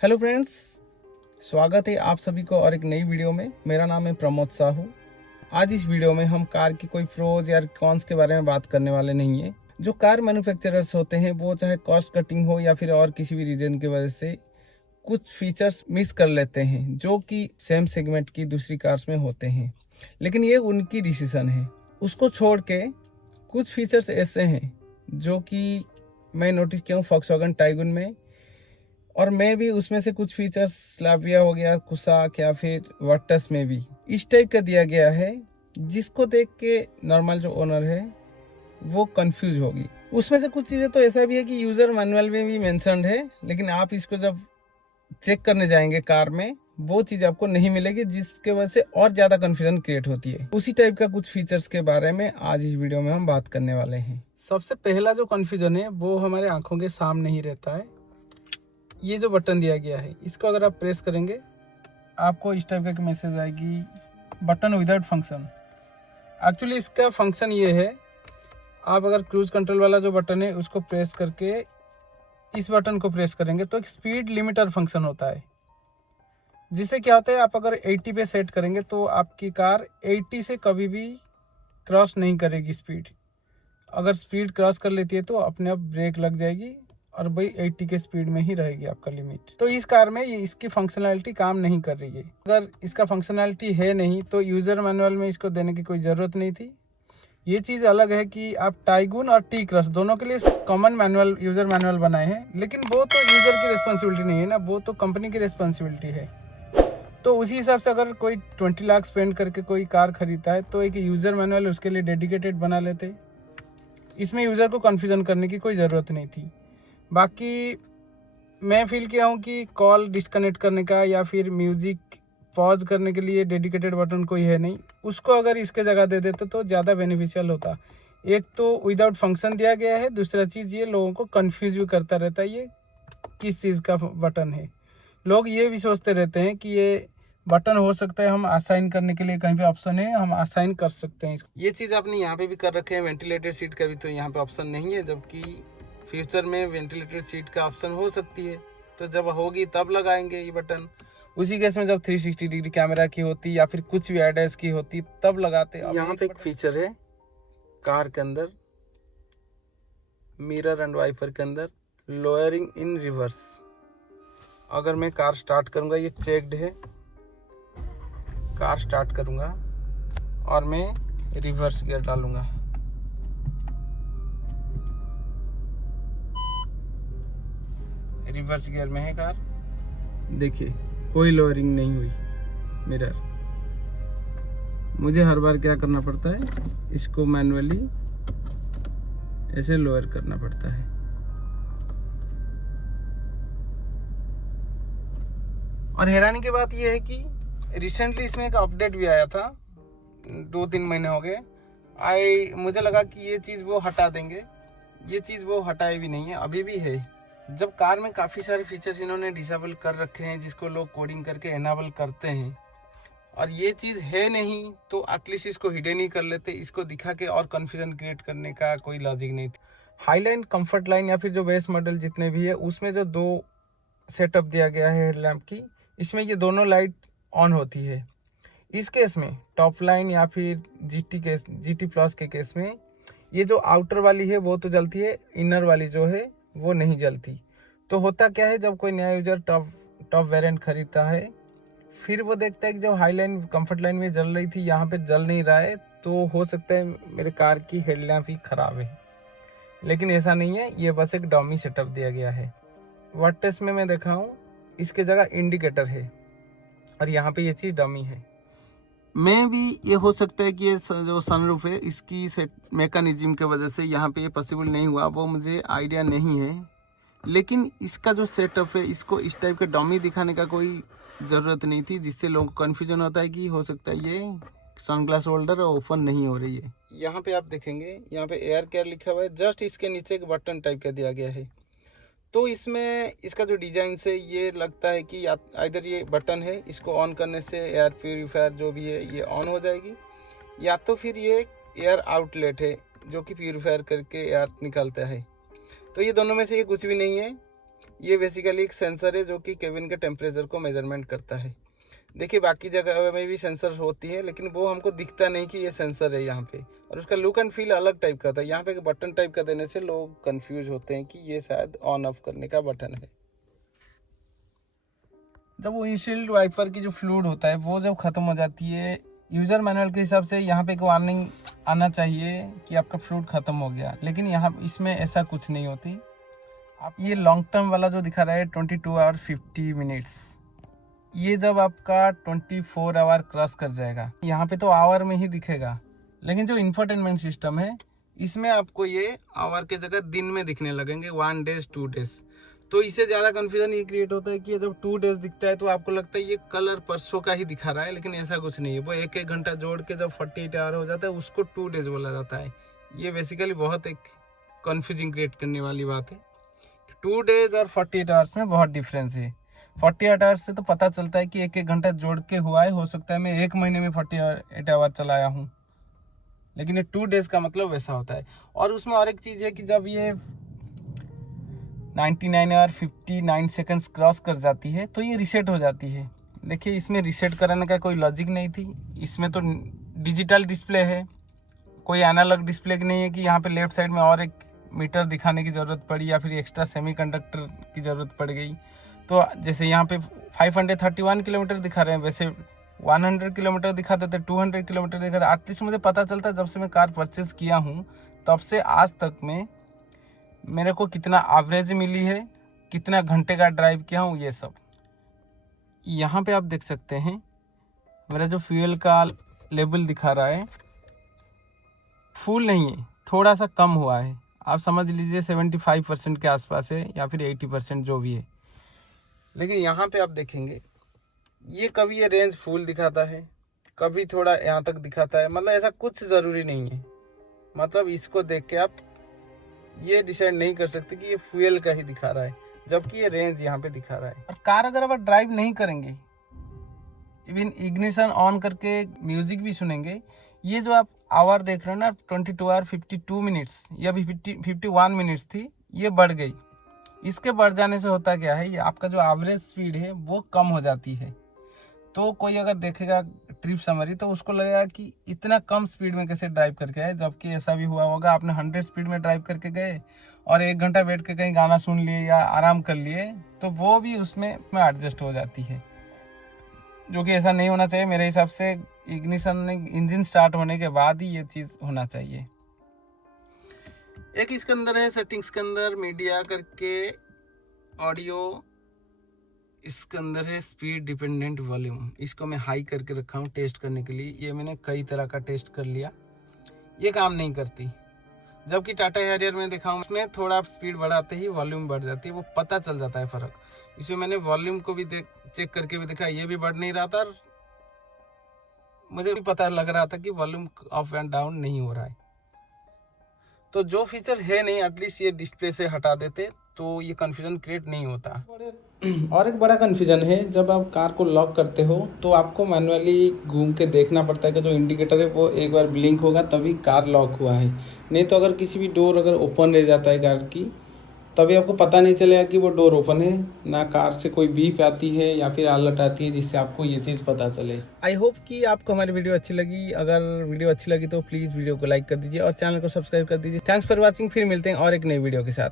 Hello friends, स्वागत है आप सभी को और एक नई वीडियो में। मेरा नाम है प्रमोद साहू। आज इस वीडियो में हम कार की कोई प्रोज या कॉन्स के बारे में बात करने वाले नहीं है। जो कार मैन्युफैक्चरर्स होते हैं वो चाहे कॉस्ट कटिंग हो या फिर और किसी भी रीजन की वजह से कुछ फीचर्स मिस कर लेते हैं जो कि सेम सेगमेंट की दूसरी कार्स में होते हैं, लेकिन ये उनकी डिसीजन है। उसको छोड़ के कुछ फीचर्स ऐसे हैं जो कि मैं नोटिस किया हूँ फॉक्सवैगन टाइगुन में, और मैं भी उसमें से कुछ फीचर्स स्लाविया हो गया, कुसाक या फिर वर्टस में भी इस टाइप का दिया गया है जिसको देख के नॉर्मल जो ओनर है वो कंफ्यूज होगी। उसमें से कुछ चीज़ें तो ऐसा भी है कि यूज़र मैनुअल में भी मेंशन्ड है, लेकिन आप इसको जब चेक करने जाएंगे कार में वो चीज़ आपको नहीं मिलेगी, जिसके वजह से और ज़्यादा कन्फ्यूजन क्रिएट होती है। उसी टाइप का कुछ फीचर्स के बारे में आज इस वीडियो में हम बात करने वाले हैं। सबसे पहला जो कन्फ्यूजन है वो हमारे आंखों के सामने ही रहता है। ये जो बटन दिया गया है इसको अगर आप प्रेस करेंगे आपको इस टाइप का मैसेज आएगी, बटन विदाउट फंक्शन। एक्चुअली इसका फंक्शन ये है, आप अगर क्रूज कंट्रोल वाला जो बटन है उसको प्रेस करके इस बटन को प्रेस करेंगे तो एक स्पीड लिमिटर फंक्शन होता है, जिससे क्या होता है आप अगर 80 पे सेट करेंगे तो आपकी कार 80 से कभी भी क्रॉस नहीं करेगी स्पीड। अगर स्पीड क्रॉस कर लेती है तो अपने आप ब्रेक लग जाएगी और भाई 80 के स्पीड में ही रहेगी आपका लिमिट। तो इस कार में ये इसकी फंक्शनैलिटी काम नहीं कर रही है। अगर इसका फंक्शनैलिटी है नहीं तो यूज़र मैनुअल में इसको देने की कोई ज़रूरत नहीं थी। ये चीज़ अलग है कि आप टाइगुन और टी क्रॉस दोनों के लिए कॉमन मैनुअल यूज़र मैनुअल बनाए हैं, लेकिन वो तो यूज़र की रिस्पॉन्सिबिलिटी नहीं है ना, वो तो कंपनी की रिस्पॉन्सिबिलिटी है। तो उसी हिसाब से अगर कोई 20 लाख स्पेंड करके कोई कार खरीदता है तो एक यूज़र मैनुअल उसके लिए डेडिकेटेड बना लेते। इसमें यूज़र को कन्फ्यूज़न करने की कोई ज़रूरत नहीं थी। बाकी मैं फील किया हूँ कि कॉल डिस्कनेक्ट करने का या फिर म्यूज़िक पॉज करने के लिए डेडिकेटेड बटन कोई है नहीं, उसको अगर इसके जगह दे देते तो ज़्यादा बेनिफिशियल होता। एक तो विदाउट फंक्शन दिया गया है, दूसरा चीज़ ये लोगों को कंफ्यूज भी करता रहता है ये किस चीज़ का बटन है। लोग ये भी सोचते रहते हैं कि ये बटन हो सकता है हम असाइन करने के लिए कहीं पे ऑप्शन है, हम असाइन कर सकते हैं इसको। ये चीज़ आपने यहाँ पे भी कर रखे हैं, वेंटिलेटेड सीट का भी तो यहाँ पे ऑप्शन नहीं है, जबकि फ्यूचर में वेंटिलेटेड सीट का ऑप्शन हो सकती है। तो जब होगी तब लगाएंगे ये बटन। उसी केस में जब 360 डिग्री कैमरा की होती या फिर कुछ भी एडस की होती तब लगाते। यहाँ पे एक फीचर है कार के अंदर, मिरर एंड वाइपर के अंदर लोअरिंग इन रिवर्स। अगर मैं कार स्टार्ट करूँगा, ये चेक्ड है, कार स्टार्ट करूँगा और मैं रिवर्स गियर डालूँगा, रिवर्स गियर में है कार, देखिए कोई लोअरिंग नहीं हुई मिरर। मुझे हर बार क्या करना पड़ता है, इसको मैनुअली ऐसे लोअर करना पड़ता है। और हैरानी की बात यह है कि रिसेंटली इसमें एक अपडेट भी आया था, 2-3 महीने हो गए। मुझे लगा कि ये चीज़ वो हटा देंगे, ये चीज़ वो हटाए भी नहीं है, अभी भी है। जब कार में काफ़ी सारे फीचर्स इन्होंने डिसेबल कर रखे हैं जिसको लोग कोडिंग करके एनाबल करते हैं, और ये चीज़ है नहीं तो एटलीस्ट इसको हिडन ही कर लेते। इसको दिखा के और कन्फ्यूजन क्रिएट करने का कोई लॉजिक नहीं था। हाईलाइन, कंफर्ट लाइन या फिर जो बेस मॉडल जितने भी है उसमें जो 2 सेटअप दिया गया है हेडलैम्प की, इसमें ये दोनों लाइट ऑन होती है। इस केस में टॉप लाइन या फिर GT प्लस के केस में ये जो आउटर वाली है वो तो जलती है, इनर वाली जो है वो नहीं जलती। तो होता क्या है, जब कोई नया यूजर टॉप वेरिएंट खरीदता है फिर वो देखता है कि जब हाई लाइन कंफर्ट लाइन में जल रही थी यहाँ पे जल नहीं रहा है, तो हो सकता है मेरे कार की हेडलैम्प ही खराब है। लेकिन ऐसा नहीं है, ये बस एक डमी सेटअप दिया गया है। वर्ड टेस्ट में मैं देखा हूँ इसके जगह इंडिकेटर है और यहाँ पे ये चीज़ डमी है। मैं भी ये हो सकता है कि ये जो सनरूफ है इसकी सेट मैकेनिज्म के वजह से यहाँ पे ये पॉसिबल नहीं हुआ, वो मुझे आइडिया नहीं है। लेकिन इसका जो सेटअप है इसको इस टाइप का डमी दिखाने का कोई ज़रूरत नहीं थी, जिससे लोगों को कन्फ्यूजन होता है कि हो सकता है ये सनग्लास होल्डर ओपन नहीं हो रही है। यहाँ पे आप देखेंगे यहाँ पे एयर केयर लिखा हुआ है, जस्ट इसके नीचे एक बटन टाइप का दिया गया है। तो इसमें इसका जो डिज़ाइन से ये लगता है कि इधर ये बटन है, इसको ऑन करने से एयर प्यूरीफायर जो भी है ये ऑन हो जाएगी, या तो फिर ये एयर आउटलेट है जो कि प्यूरीफायर करके एयर निकालता है। तो ये दोनों में से ये कुछ भी नहीं है। ये बेसिकली एक सेंसर है जो कि केबिन के टेम्परेचर को मेजरमेंट करता है। देखिए बाकी जगह में भी सेंसर होती है, लेकिन वो हमको दिखता नहीं कि ये सेंसर है यहाँ पे, और उसका लुक एंड फील अलग टाइप का था। यहाँ पे एक बटन टाइप का देने से लोग कंफ्यूज होते हैं कि ये शायद ऑन ऑफ करने का बटन है। जब वो विंडशील्ड वाइपर की जो फ्लूइड होता है वो जब ख़त्म हो जाती है, यूज़र मैनुअल के हिसाब से यहाँ पे एक वार्निंग आना चाहिए कि आपका फ्लूइड ख़त्म हो गया, लेकिन यहाँ इसमें ऐसा कुछ नहीं होती। आप ये लॉन्ग टर्म वाला जो दिखा रहा है 22 आवर 50 मिनट्स, ये जब आपका 24 आवर क्रॉस कर जाएगा, यहाँ पे तो आवर में ही दिखेगा, लेकिन जो इंफोटेनमेंट सिस्टम है इसमें आपको ये आवर के जगह दिन में दिखने लगेंगे, 1 डेज 2 डेज। तो इससे ज़्यादा कन्फ्यूजन ये क्रिएट होता है कि जब 2 डेज दिखता है तो आपको लगता है ये कलर परसों का ही दिखा रहा है, लेकिन ऐसा कुछ नहीं है। वो एक घंटा जोड़ के जब 48 आवर हो जाता है उसको 2 डेज बोला जाता है। ये बेसिकली बहुत एक कन्फ्यूजिंग क्रिएट करने वाली बात है। 2 डेज और 48 आवर्स में बहुत डिफरेंस है। 48 आवर्स से तो पता चलता है कि एक घंटा जोड़ के हुआ है, हो सकता है मैं 1 महीने में 48 आवर चलाया हूँ, लेकिन ये 2 डेज का मतलब वैसा होता है। और उसमें और एक चीज़ है कि जब ये 99 आवर 59 सेकंड्स क्रॉस कर जाती है तो ये रीसेट हो जाती है। देखिए इसमें रीसेट कराने का कोई लॉजिक नहीं थी, इसमें तो डिजिटल डिस्प्ले है, कोई एनालॉग डिस्प्ले नहीं है कि यहाँ पे लेफ्ट साइड में और एक मीटर दिखाने की ज़रूरत पड़ी या फिर एक्स्ट्रा सेमीकंडक्टर की ज़रूरत पड़ गई। तो जैसे यहाँ पे 531 किलोमीटर दिखा रहे हैं, वैसे 100 किलोमीटर दिखाते थे, 200 किलोमीटर दिखाते। एटलीस्ट मुझे पता चलता है जब से मैं कार परचेज़ किया हूँ तब से आज तक में मेरे को कितना एवरेज मिली है, कितना घंटे का ड्राइव किया हूँ, ये सब यहाँ पे आप देख सकते हैं। मेरा जो फ्यूल का लेवल दिखा रहा है फुल नहीं है, थोड़ा सा कम हुआ है, आप समझ लीजिए 75% के आसपास है या फिर 80% जो भी है। लेकिन यहाँ पे आप देखेंगे ये कभी ये रेंज फुल दिखाता है, कभी थोड़ा यहाँ तक दिखाता है, मतलब ऐसा कुछ ज़रूरी नहीं है। मतलब इसको देख के आप ये डिसाइड नहीं कर सकते कि ये फ्यूल का ही दिखा रहा है, जबकि ये रेंज यहाँ पे दिखा रहा है। और कार अगर आप ड्राइव नहीं करेंगे, इवन इग्निशन ऑन करके म्यूजिक भी सुनेंगे, ये जो आप आवर देख रहे हो ना 22 आवर 52 मिनट्स, ये अभी 51 मिनट्स थी, ये बढ़ गई। इसके बढ़ जाने से होता क्या है, ये आपका जो एवरेज स्पीड है वो कम हो जाती है। तो कोई अगर देखेगा ट्रिप समरी तो उसको लगेगा कि इतना कम स्पीड में कैसे ड्राइव करके आए, जबकि ऐसा भी हुआ होगा आपने 100 स्पीड में ड्राइव करके गए और 1 घंटा बैठ के कहीं गाना सुन लिए या आराम कर लिए, तो वो भी उसमें एडजस्ट हो जाती है, जो कि ऐसा नहीं होना चाहिए। मेरे हिसाब से इग्निशन इंजन स्टार्ट होने के बाद ही ये चीज़ होना चाहिए। एक इसके अंदर है सेटिंग्स के अंदर मीडिया करके ऑडियो, इसके अंदर है स्पीड डिपेंडेंट वॉल्यूम, इसको मैं हाई करके रखा हूँ टेस्ट करने के लिए। ये मैंने कई तरह का टेस्ट कर लिया, ये काम नहीं करती। जबकि टाटा हैरियर में देखा हूँ उसमें थोड़ा स्पीड बढ़ाते ही वॉल्यूम बढ़ जाती है, वो पता चल जाता है फ़र्क। इसमें मैंने वॉल्यूम को भी चेक करके भी देखा, ये भी बढ़ नहीं रहा था, मुझे भी पता लग रहा था कि वॉल्यूम अप एंड डाउन नहीं हो रहा है। तो जो फीचर है नहीं, एटलीस्ट ये डिस्प्ले से हटा देते तो ये कन्फ्यूजन क्रिएट नहीं होता। और एक बड़ा कन्फ्यूजन है, जब आप कार को लॉक करते हो तो आपको मैनुअली घूम के देखना पड़ता है कि जो इंडिकेटर है वो एक बार ब्लिंक होगा तभी कार लॉक हुआ है। नहीं तो अगर किसी भी डोर अगर ओपन रह जाता है कार की, तभी आपको पता नहीं चलेगा कि वो डोर ओपन है, ना कार से कोई बीप आती है या फिर अलर्ट आती है जिससे आपको ये चीज़ पता चले। आई होप कि आपको हमारी वीडियो अच्छी लगी। अगर वीडियो अच्छी लगी तो प्लीज़ वीडियो को लाइक कर दीजिए और चैनल को सब्सक्राइब कर दीजिए। थैंक्स फॉर वॉचिंग, फिर मिलते हैं और एक नई वीडियो के साथ।